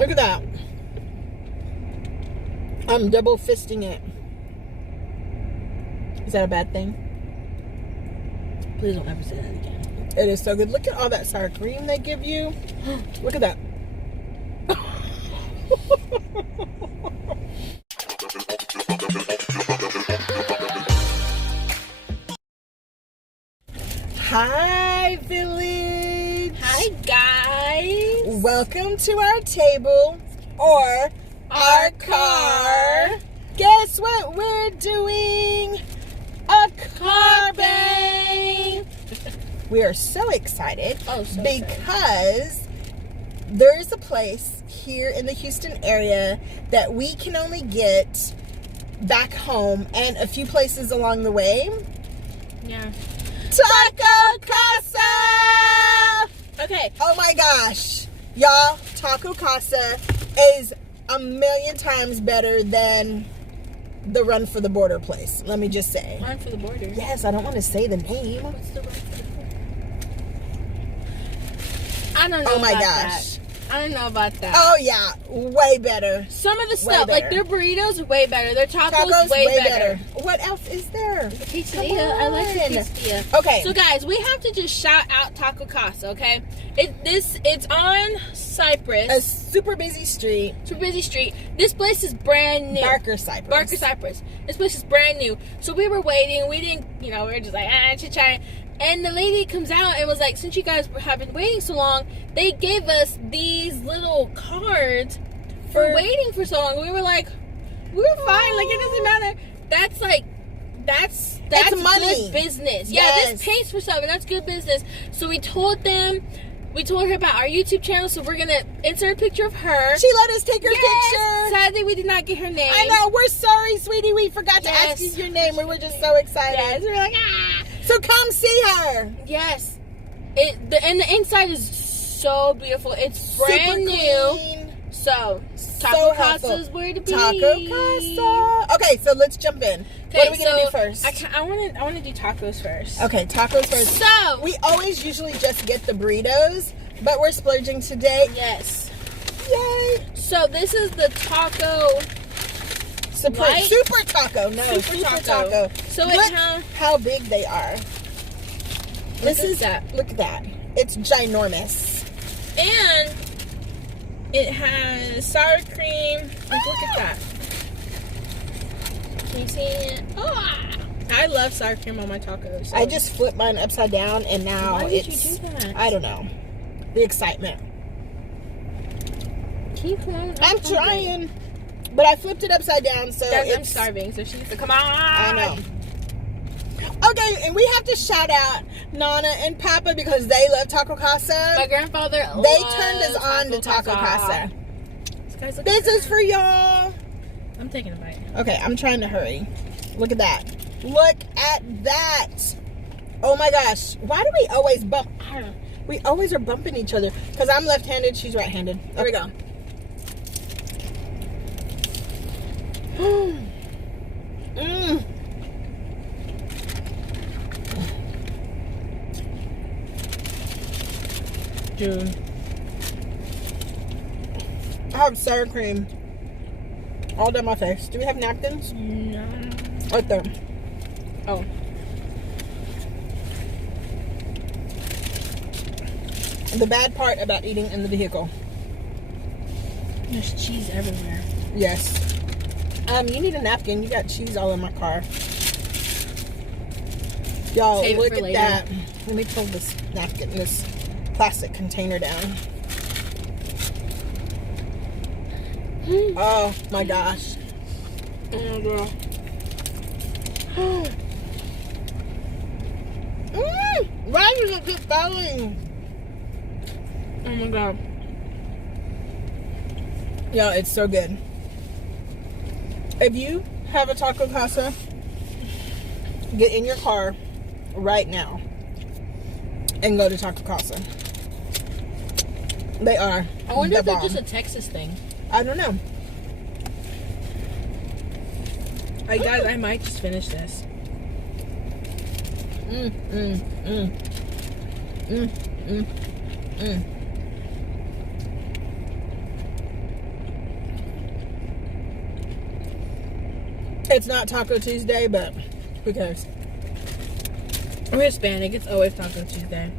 Look at that. I'm double fisting it. Is that a bad thing? Please don't ever say that again. It is so good. Look at all that sour cream they give you. Look at that. Hi, village. Hi, guys. Welcome to our table or our car. Guess what we're doing? A car bang. We are so excited because there's a place here in the Houston area that we can only get back home and a few places along the way. Yeah. Taco Casa! Okay. Oh my gosh. Y'all, Taco Casa is a million times better than the Run for the Border place. Let me just say. Run for the Border? Yes, I don't want to say the name. What's the Run for the Border? I don't know. Oh my about gosh. That. I don't know about that. Oh yeah, way better. Some of the stuff, better. like their burritos, are way better. Their tacos, way better. What else is there? The quesadilla. I like the quesadilla. Okay. So guys, we have to just shout out Taco Casa, okay? It's on Cypress. A super busy street. Super busy street. This place is brand new. Barker Cypress. Barker Cypress. This place is brand new. So we were waiting. We didn't, we were just like, chit-chatting. And the lady comes out and was like, since you guys have been waiting so long, they gave us these little cards for waiting for so long. We were like, we're fine. Like, it doesn't matter. That's money. Good business. Yes. Yeah, this pays for something. That's good business. So we told her about our YouTube channel, so we're going to insert a picture of her. She let us take her picture. Sadly, we did not get her name. I know. We're sorry, sweetie. We forgot to ask you your name. We were just so excited. Yes, we were like, ah. So come see her. Yes. And the inside is so beautiful. It's brand new. So, Taco Casa is where to be. Taco Casa. Okay, so let's jump in. What are we going to do first? I want to do tacos first. Okay, tacos first. So, we always usually just get the burritos, but we're splurging today. Yes. Yay. So, this is the taco... Super taco. No, super taco. So look how big they are. Look at that. It's ginormous. And it has sour cream. Like, look at that. Can you see it? Oh, I love sour cream on my tacos. So. I just flipped mine upside down and now Why did you do that? I don't know. The excitement. Keep on. I'm trying. But I flipped it upside down, so I'm starving, so she needs to come on. I know. Okay, and we have to shout out Nana and Papa because they love Taco Casa. My grandfather They turned us on to Taco Casa. This is for y'all. I'm taking a bite. Okay, I'm trying to hurry. Look at that. Look at that. Oh my gosh. Why do we always bump? I don't know. We always are bumping each other because I'm left-handed, she's right-handed. Here we go. Dude, I have sour cream all down my face. Do we have napkins? No. Right there. Oh. The bad part about eating in the vehicle. There's cheese everywhere. Yes. You need a napkin. You got cheese all in my car. Y'all, look at that. Let me pull this napkin, this plastic container down. Oh my gosh. Oh my god. Why does it keep falling? Oh my god. Yo, it's so good. If you have a Taco Casa, get in your car right now and go to Taco Casa. They are. I wonder if it's just a Texas thing. I don't know. Hey guys, I might just finish this. It's not Taco Tuesday, but who cares? We're Hispanic. It's always Taco Tuesday.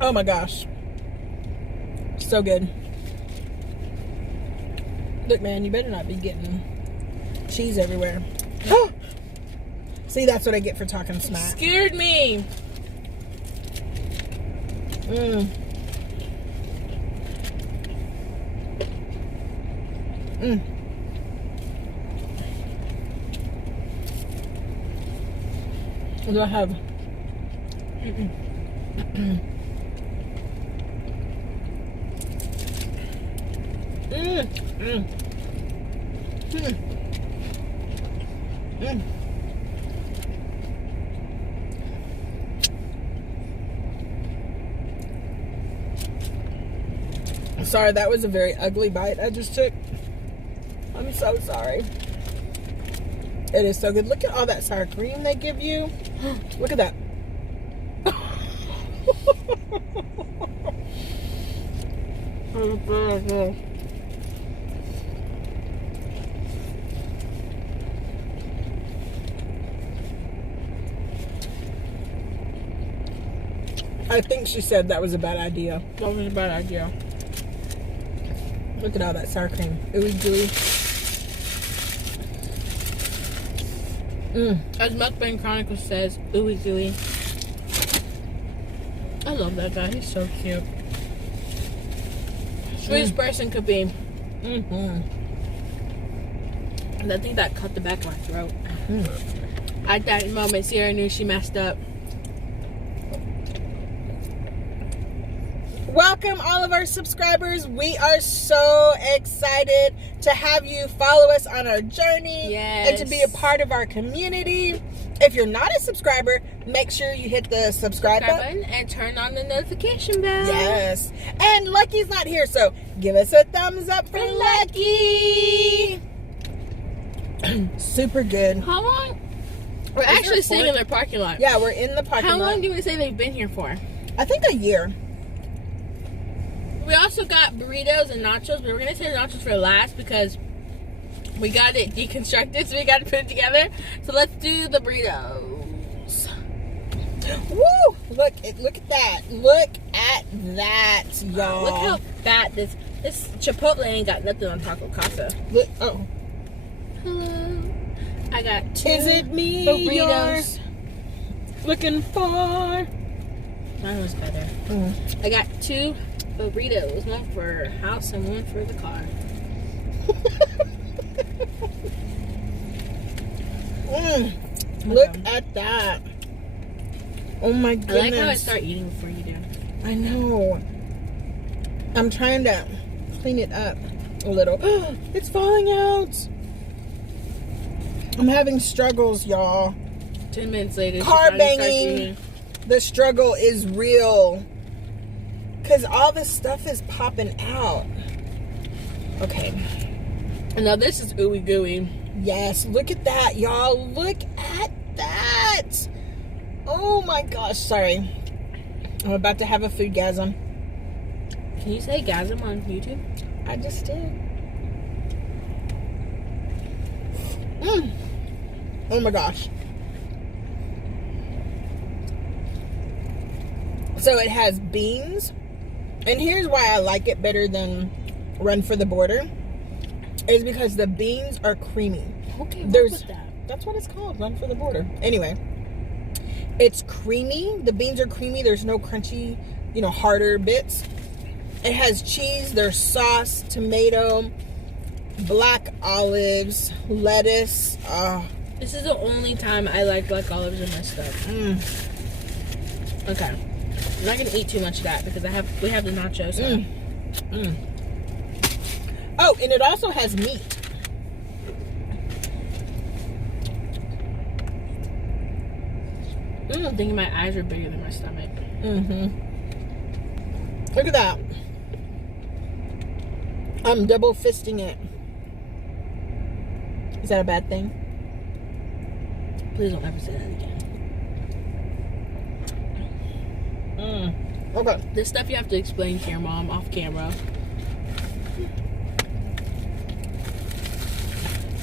Oh my gosh. So good. Look, man, you better not be getting cheese everywhere. See, that's what I get for talking smack. Scared me. What do I have? Sorry, that was a very ugly bite I just took. I'm so sorry. It is so good. Look at all that sour cream they give you. Look at that. I think she said that was a bad idea. That was a bad idea. Look at all that sour cream. Ooey gooey. As Mukbang Chronicles says, ooey gooey. I love that guy. He's so cute. Sweetest person could be. And I think that cut the back of my throat. At that moment, Sierra knew she messed up. Welcome all of our subscribers. We are so excited to have you follow us on our journey and to be a part of our community. If you're not a subscriber, make sure you hit the subscribe button and turn on the notification bell. Yes. And Lucky's not here, so give us a thumbs up for Lucky. Super good. How long? We're actually sitting in their parking lot. Yeah, we're in the parking lot. How long do we say they've been here for? I think a year. We also got burritos and nachos, but we're going to save the nachos for last because we got it deconstructed, so we got to put it together. So let's do the burritos. Woo! Look at that. Look at that, y'all. Look how fat this Chipotle ain't got nothing on Taco Casa. Look, oh. Hello. I got 2 Is it me burritos. Looking for? Mine was better. I got 2 burritos, one for house and one for the car. Look at that. Oh my goodness. I like how I start eating before you do. I know. I'm trying to clean it up a little. It's falling out. I'm having struggles, y'all. 10 minutes later, Car banging. The struggle is real. Because all this stuff is popping out. Okay. And now this is ooey gooey. Yes, look at that, y'all. Look at that. Oh my gosh, sorry. I'm about to have a foodgasm. Can you say gasm on YouTube? I just did. Oh my gosh. So it has beans. And here's why I like it better than Run for the Border. Is because the beans are creamy. Okay, that's what it's called, Run for the Border. Anyway, it's creamy. The beans are creamy. There's no crunchy, harder bits. It has cheese. There's sauce, tomato, black olives, lettuce. This is the only time I like black olives in my stuff. Okay. I'm not gonna eat too much of that because we have the nachos. So. Oh, and it also has meat. I'm thinking my eyes are bigger than my stomach. Look at that. I'm double fisting it. Is that a bad thing? Please don't ever say that again. Okay. This stuff you have to explain to your mom off camera.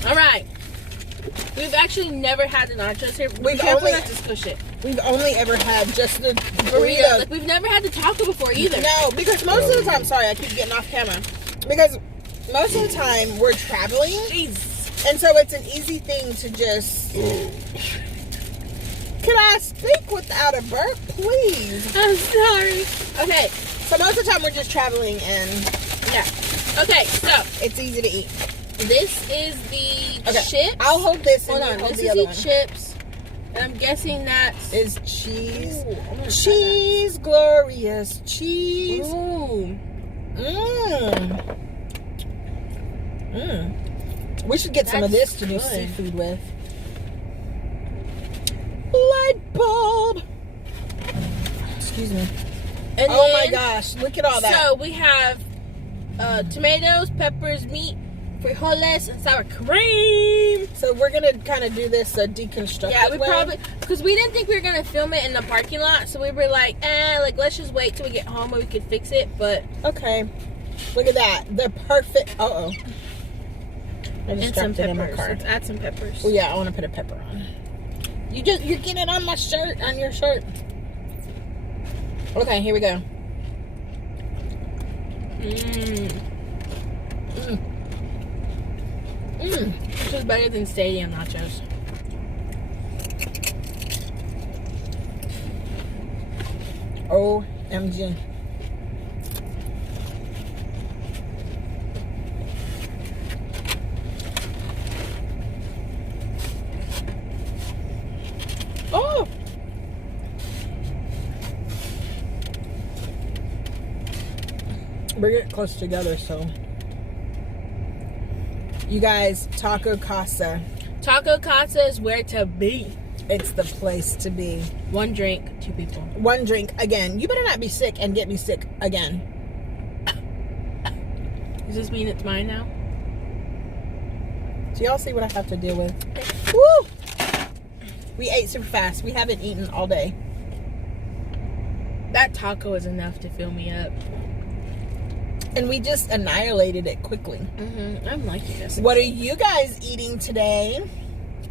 All right. We've actually never had the nachos here. We've only ever had just the burritos. Like, we've never had the taco before either. No, because most of the time, sorry, I keep getting off camera. Because most of the time we're traveling. Jeez. And so it's an easy thing to just... Can I speak without a burp, please? I'm sorry. Okay. So most of the time we're just traveling and... Yeah. Okay, so. It's easy to eat. This is the chips. I'll hold this and hold on. hold This the is other the one. chips. And I'm guessing that is cheese. Ooh, cheese, glorious cheese. Ooh. We should get some of this to do good. seafood with. Light bulb. Excuse me. And oh then, my gosh, look at all that. So we have tomatoes, peppers, meat, frijoles, and sour cream. So we're gonna kind of do this deconstructed. Yeah, we probably, because we didn't think we were gonna film it in the parking lot, so we were like, let's just wait till we get home and we could fix it. But okay, look at that, the perfect. I just and some dropped it in my peppers. car. Let's add some peppers. Oh yeah, I want to put a pepper on. You're getting it on my shirt, on your shirt. Okay, here we go. This is better than stadium nachos. OMG. Oh! Bring it close together so. You guys, Taco Casa. Taco Casa is where to be. It's the place to be. One drink, two people. One drink, again. You better not be sick and get me sick again. Does this mean it's mine now? Do y'all see what I have to deal with? Woo! We ate super fast. We haven't eaten all day. That taco is enough to fill me up. And we just annihilated it quickly. I'm liking this. What are you guys eating today?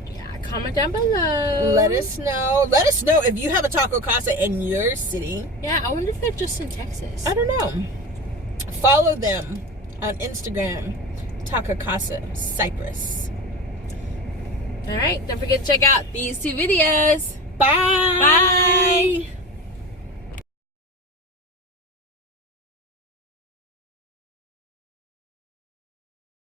Yeah, comment down below. Let us know. Let us know if you have a Taco Casa in your city. Yeah, I wonder if they're just in Texas. I don't know. Follow them on Instagram. Taco Casa Cypress. All right, don't forget to check out these two videos. Bye. Bye.